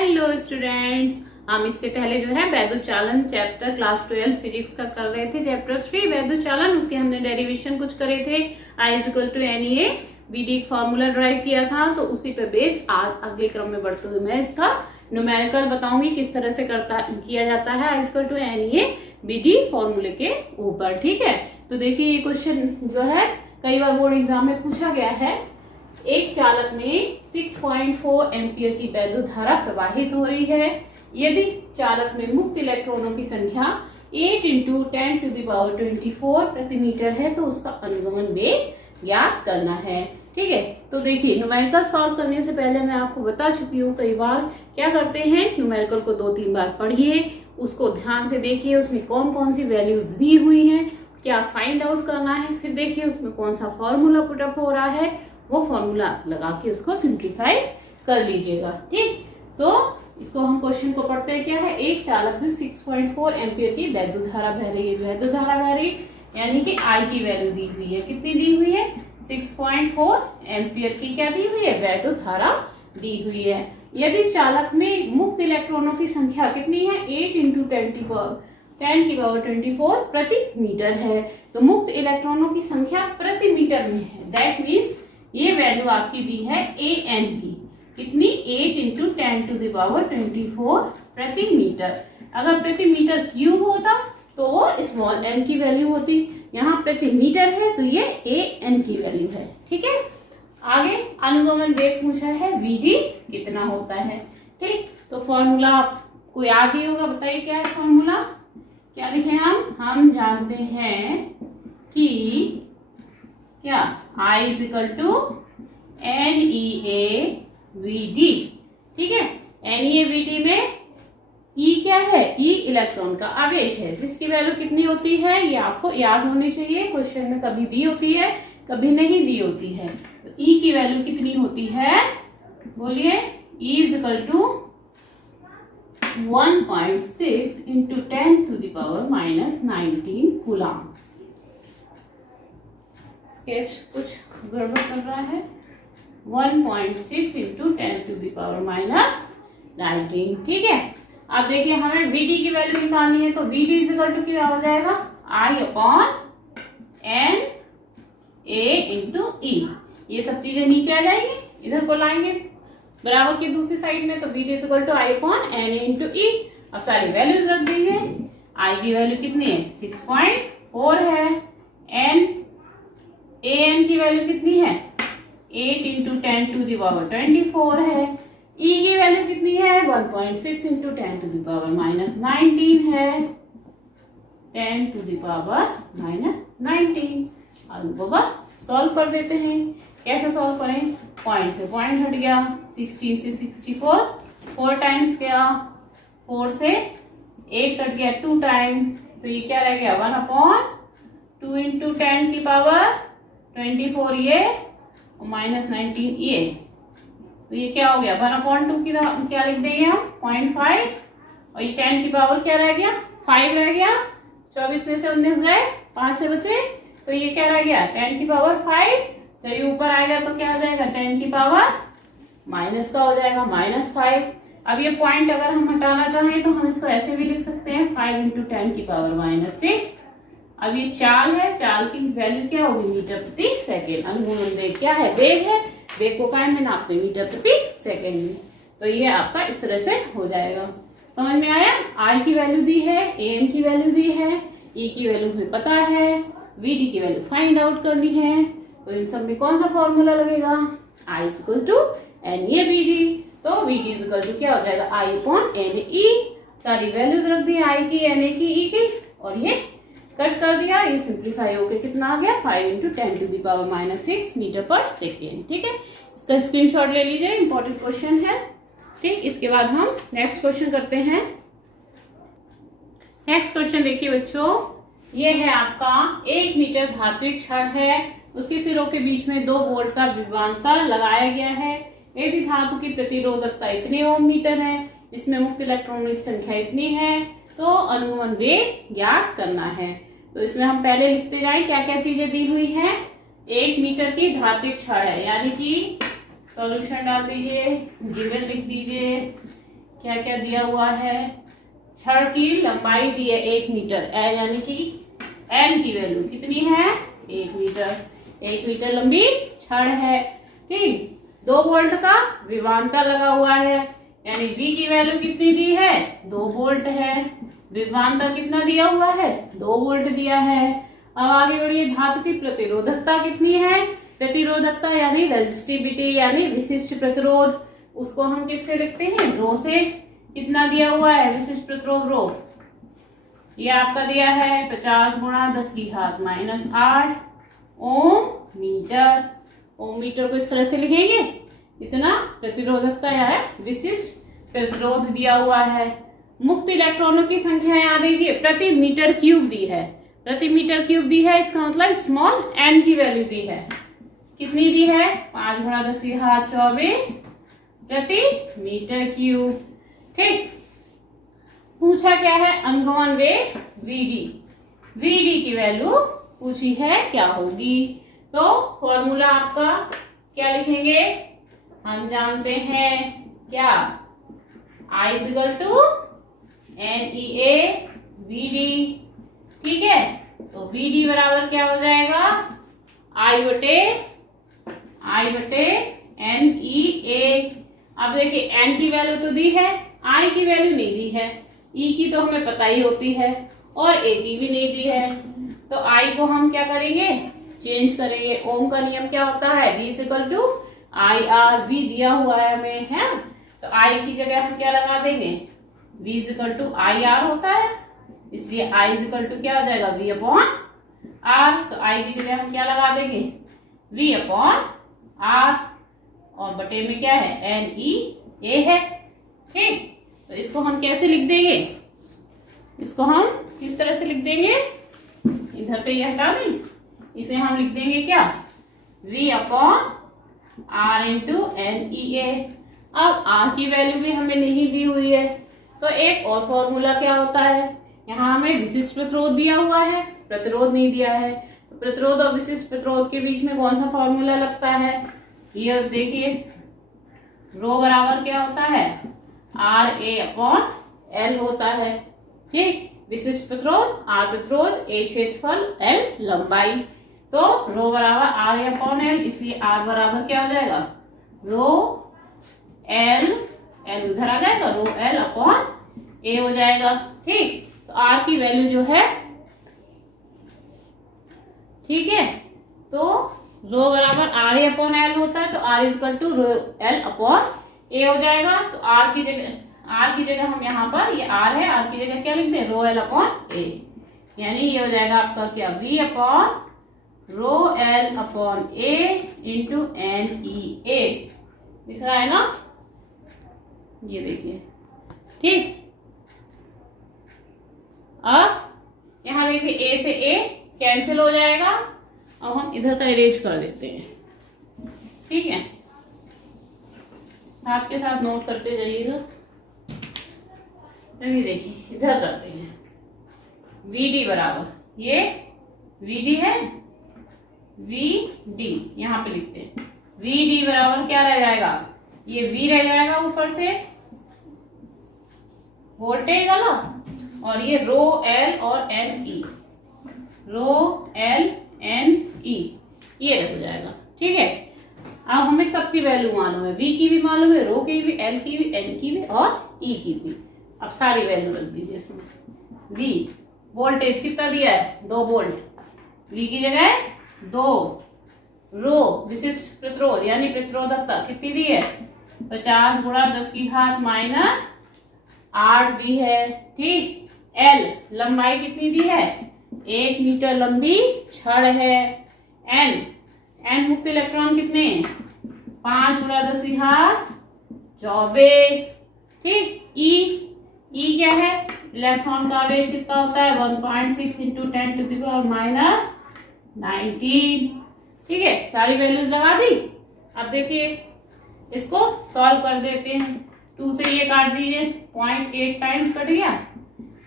Hello students, हम इससे पहले जो है वैद्युचालन चैप्टर क्लास 12 फिजिक्स का कर रहे थे। चैप्टर 3 वैद्युचालन, उसके हमने डेरिवेशन कुछ करे थे। I = NEA BD formula drive किया था, तो उसी पे बेस आज अगले क्रम में बढ़ते हुए मैं इसका न्यूमेरिकल बताऊंगी किस तरह से किया जाता है I = NEA BD फॉर्मूले के ऊपर। ठीक है, तो देखिए ये क्वेश्चन जो है कई बार बोर्ड एग्जाम में पूछा गया है। एक चालक में 6.4 एम्पियर की वैद्युत धारा प्रवाहित हो रही है। यदि चालक में मुक्त इलेक्ट्रॉनों की संख्या 8 × 10⁻24 प्रति मीटर है, तो उसका अनुगमन वेग ज्ञात करना है। ठीक है, तो देखिए न्यूमेरिकल सॉल्व करने से पहले मैं आपको बता चुकी हूँ कई बार क्या करते हैं, न्यूमेरिकल को 2-3 बार पढ़िए, उसको ध्यान से देखिए, उसमें कौन कौन सी वैल्यूज दी हुई हैं, क्या फाइंड आउट करना है, फिर देखिए उसमें कौन सा फॉर्मूला पुटअप हो रहा है, वो फॉर्मूला लगा के उसको सिंप्लीफाई कर लीजिएगा। ठीक, तो इसको हम क्वेश्चन को पढ़ते हैं। क्या है, एक चालक में 6.4 एम्पियर की वैद्युत धारा बह रही है। वैद्युत धारा बह रही यानी कि आई की वैल्यू दी हुई है। कितनी दी हुई है? 6.4 एम्पियर की क्या दी हुई है? वैद्युत धारा दी हुई है। यदि चालक में मुक्त इलेक्ट्रॉनों की संख्या कितनी है? 8 × 10⁻24 प्रति मीटर है। तो मुक्त इलेक्ट्रॉनों की संख्या प्रति मीटर में है। दैट मीन्स ये वैल्यू आपकी दी है AN की। कितनी? 8 × 10⁻24 प्रति मीटर। अगर प्रति मीटर क्यूब होता तो वो स्मॉल m की वैल्यू होती। यहाँ प्रति मीटर है तो ये AN की वैल्यू है। ठीक है, आगे अनुगमन वेग पूछा है, VD कितना होता है। ठीक, तो फॉर्मूला आपको याद ही होगा। बताइए क्या है फॉर्मूला, क्या लिखे हम जानते हैं कि क्या I = NEA VD। ठीक है, NEA VD में E क्या है? E इलेक्ट्रॉन का आवेश है, जिसकी वैल्यू कितनी होती है ये आपको याद होनी चाहिए। क्वेश्चन में कभी दी होती है, कभी नहीं दी होती है। तो E की वैल्यू कितनी होती है? बोलिए। E = 1.6 × 10⁻⁻19 coulomb. स्केच कुछ गड़बड़ कर रहा है। 1.6 × 10⁻⁻19। ठीक है, अब देखिए हमें VD की वैल्यू निकालनी है, तो VD = क्या हो जाएगा? I/NA × E। ये सब चीजें नीचे आ जाएंगी, इधर को लाएंगे बराबर की दूसरी साइड में, तो VD = I/NA × E। अब सारी वैल्यूज रख देंगे। I की वैल्यू कितनी है? 6.4 है। AN की वैल्यू कितनी है? 8 × 10⁻24 है। E की वैल्यू कितनी है? 1.6 × 10⁻⁻19 है। 10⁻⁻19। और उनको बस सॉल्व कर देते हैं। कैसे सॉल्व करें? पॉइंट से पॉइंट हट गया, 16 से 64 4 टाइम्स गया, 4 से 8 कट गया 2 टाइम्स, तो ये क्या रह गया? 1/2 × 10⁻24 ये और -19 ये, तो ये क्या हो गया? 1/2 की क्या लिख देंगे हम? 0.5, और ये 10 की पावर क्या रह गया? 5 रह गया। 24 में से 19 गए, 5 से बचे, तो ये क्या रह गया? 10 की पावर 5। जब ये ऊपर आएगा तो क्या हो जाएगा? 10 की पावर माइनस का हो जाएगा, -5। अब ये पॉइंट अगर हम हटाना चाहें तो हम इसको ऐसे भी लिख सकते हैं, 5 × 10 की पावर -6। अब ये चाल है, चाल की वैल्यू क्या होगी? मीटर प्रति सेकेंड। अनुगमन वेग क्या है? वेग है। वेग को कायम में नापते हैं मीटर प्रति सेकेंड में। तो ये आपका इस तरह से हो जाएगा। समझ में आया? I की वैल्यू दी है, AN की वैल्यू दी है, E की वैल्यू हमें पता है, VD की वैल्यू फाइंड आउट करनी है। तो इन सब में कौन सा फॉर्मूला लगेगा? I = NEA VD। तो VD = क्या हो जाएगा? I/NE। सारी वैल्यूज रख दी, I की, NA की, E की, और ये कट कर दिया। ये सिंप्लीफाई होकर कितना आ गया? 5 × 10⁻⁻6 मीटर पर सेकेंड। ठीक है, इसका स्क्रीनशॉट ले लीजिए, इंपॉर्टेंट क्वेश्चन है। ठीक, इसके बाद हम नेक्स्ट क्वेश्चन करते हैं। नेक्स्ट क्वेश्चन देखिए बच्चों, ये है आपका 1 मीटर धात्विक छड़ है, उसके सिरों के बीच में 2 वोल्ट का विभवांतर लगाया गया है। यदि धातु की प्रतिरोधकता इतने ओम मीटर है, इसमें मुक्त इलेक्ट्रॉनों की संख्या इतनी है, तो अनुगमन वेग ज्ञात करना है। तो इसमें हम पहले लिखते जाएं क्या क्या चीजें दी हुई है। 1 मीटर की धात्विक छड़ है, यानी कि सॉल्यूशन डाल दीजिए, गिवन लिख दीजिए। क्या क्या दिया हुआ है, छड़ की लंबाई दी है 1 मीटर, यानी कि एल की वैल्यू कितनी है 1 मीटर, 1 मीटर लंबी छड़ है। ठीक, 2 वोल्ट का विभवांतर लगा हुआ है, यानी V की वैल्यू कितनी दी है 2 वोल्ट है, विभवांतर कितना दिया हुआ है 2 वोल्ट दिया है। अब आगे बढ़िए, धातु की प्रतिरोधकता कितनी है, प्रतिरोधकता यानी रेजिस्टिविटी यानी विशिष्ट प्रतिरोध, उसको हम किससे लिखते हैं रो से। कितना दिया हुआ है विशिष्ट प्रतिरोध रो, ये आपका दिया है 50 गुणा 10 की घात -8 ओम मीटर। ओम मीटर को इस तरह से लिखेंगे, इतना प्रतिरोधकता या विशिष्ट प्रतिरोध दिया हुआ है। मुक्त इलेक्ट्रॉनों की संख्या यहाँ देखिए प्रति मीटर क्यूब दी है, प्रति मीटर क्यूब दी है, इसका मतलब स्मॉल n की वैल्यू दी है, कितनी दी है 5 गुणा 10 की घात 24 प्रति मीटर क्यूब। ठीक, पूछा क्या है अनुगमन वेग Vd, Vd की वैल्यू पूछी है क्या होगी, तो फॉर्मूला आपका क्या लिखेंगे, हम जानते हैं क्या I = NEA Vd। ठीक है, तो Vd बराबर क्या हो जाएगा I बटे NEA। अब देखिए n की वैल्यू तो दी है, I की वैल्यू नहीं दी है, E की तो हमें पता ही होती है और A की भी नहीं दी है, तो I को हम क्या करेंगे चेंज करेंगे। ओम का नियम क्या होता है V = IR, V दिया हुआ है हमें, है तो I की जगह हम क्या लगा देंगे V = IR होता है, इसलिए I = क्या हो जाएगा V/R, तो I की जगह हम क्या लगा देंगे V/R और बटे में क्या है NEA है। ठीक, तो इसको हम कैसे लिख देंगे, इसको हम किस तरह से लिख देंगे, इधर पे ये हटा दें, इसे हम लिख देंगे क्या V/R × NEA। अब R की वैल्यू भी हमें नहीं दी हुई है, तो एक और फॉर्मूला क्या होता है, यहाँ हमें विशिष्ट प्रतिरोध दिया हुआ है, प्रतिरोध नहीं दिया है, तो प्रतिरोध और विशिष्ट प्रतिरोध के बीच में कौन सा फॉर्मूला लगता है, ये देखिए रो बराबर क्या होता है RA/L होता है। ठीक, विशिष्ट प्रतिरोध R प्रतिरोध, A क्षेत्रफल, L लंबाई, तो रो बराबर RA/L, इसलिए R बराबर क्या हो जाएगा रो L, L उधर आ जाएगा रो L/A हो जाएगा। ठीक, तो R की वैल्यू जो है, ठीक है, तो रो बराबर RA/L होता है, तो R = रो L/A हो जाएगा। तो R की जगह हम यहाँ पर, ये R है, R की जगह क्या लिखते हैं रो L/A, यानी ये हो जाएगा आपका क्या V/रो L/A × NEA, दिख रहा है ना, ये देखिए। ठीक, अब यहाँ देखिए A से A कैंसिल हो जाएगा, अब हम इधर का इरेज कर देते हैं। ठीक है, साथ के साथ नोट करते जाइएगा। चलिए देखिए इधर करते हैं, Vd बराबर, ये Vd है, Vd यहाँ पे लिखते हैं, Vd बराबर क्या रह जाएगा, ये V रह जाएगा ऊपर से वोल्टेज वाला, और ये रो L और NE, रो L NE ये हो जाएगा। ठीक है, अब हमें सबकी वैल्यू मालूम है, V की भी मालूम है, रो की भी, L की भी, N की भी और E की भी। अब सारी वैल्यू रख दीजिए इसमें। V वोल्टेज कितना दिया है 2 वोल्ट, V की जगह 2, रो विशिष्ट प्रतिरोध यानी प्रतिरोधकता कितनी दी है 50 गुणा 10 की घात -8 दी है। ठीक, L लंबाई कितनी दी है 1 मीटर लंबी छड़ है। N मुक्त इलेक्ट्रॉन कितने 5 गुणा 10 की घात 24। ठीक, E क्या है इलेक्ट्रॉन का आवेश कितना होता है 1.6 × 10⁻⁻19। ठीक है, सारी वैल्यूज लगा दी। अब देखिए इसको सॉल्व कर देते हैं, 2 से ये काट दीजिए 0.8 टाइम्स कट गया,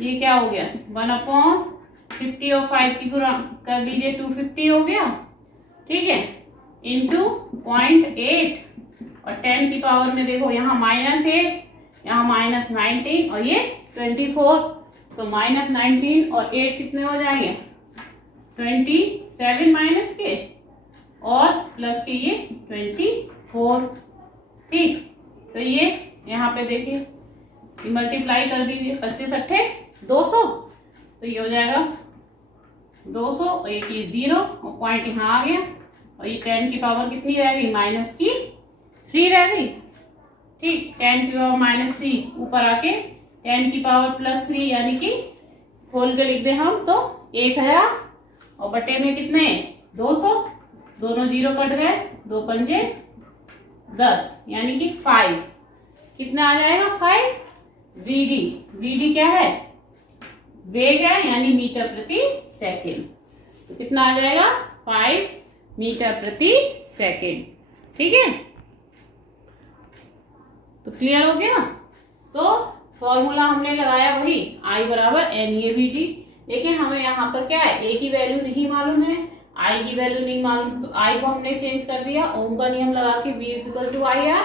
ये क्या हो गया 1/50 और 5 की गुणा कर लीजिए 250 हो गया। ठीक है, इंटू 0.8 और 10 की पावर में देखो यहाँ -8 यहाँ माइनस 19 और ये 24, तो माइनस 19 और 8 कितने हो जाएंगे 27 माइनस के और प्लस के ये 24। ठीक, तो ये यहाँ पे देखिए मल्टीप्लाई कर दीजिए, 25 अट्ठे 200, तो ये हो जाएगा 200 और एक ये 0 और पॉइंट यहाँ आ गया और ये 10 की पावर कितनी रह गई माइनस की 3 रह गई। ठीक, 10 की पावर माइनस 3 ऊपर आके 10 की पावर प्लस 3 यानी कि खोल के लिख दे हम तो 1000 और बटे में कितने 200, दोनों 0 कट गए, 2 पंजे 10 यानी कि 5 कितना आ जाएगा 5 वीडी। वीडी क्या है वेग है यानी मीटर प्रति सेकेंड, तो कितना आ जाएगा 5 मीटर प्रति सेकेंड। ठीक है, तो क्लियर हो गया। तो फॉर्मूला हमने लगाया वही I बराबर NAVD, लेकिन हमें यहाँ पर क्या है A की वैल्यू नहीं मालूम है, I की वैल्यू नहीं मालूम, तो I को हमने चेंज कर दिया, ओम का नियम लगा के V = IR,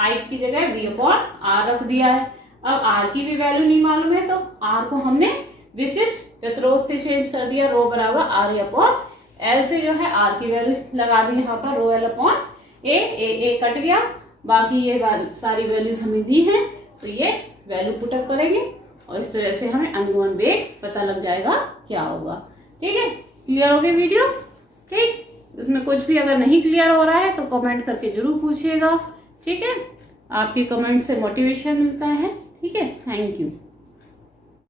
I की जगह V/R रख दिया है। अब R की भी वैल्यू नहीं मालूम है तो R को हमने विशिष्ट प्रतिरोध से चेंज कर दिया, रो बराबर RA/L से जो है R की वैल्यू लगा दी यहाँ पर ρL/A, A कट गया, बाकी ये सारी वैल्यूज हमें दी हैं, तो ये वैल्यू पुटअप करेंगे और इस तरह से हमें अनुगमन वेग पता लग जाएगा क्या होगा। ठीक है, क्लियर हो गई वीडियो। ठीक, इसमें कुछ भी अगर नहीं क्लियर हो रहा है तो कमेंट करके जरूर पूछिएगा। ठीक है, आपके कमेंट से मोटिवेशन मिलता है। ठीक है, थैंक यू।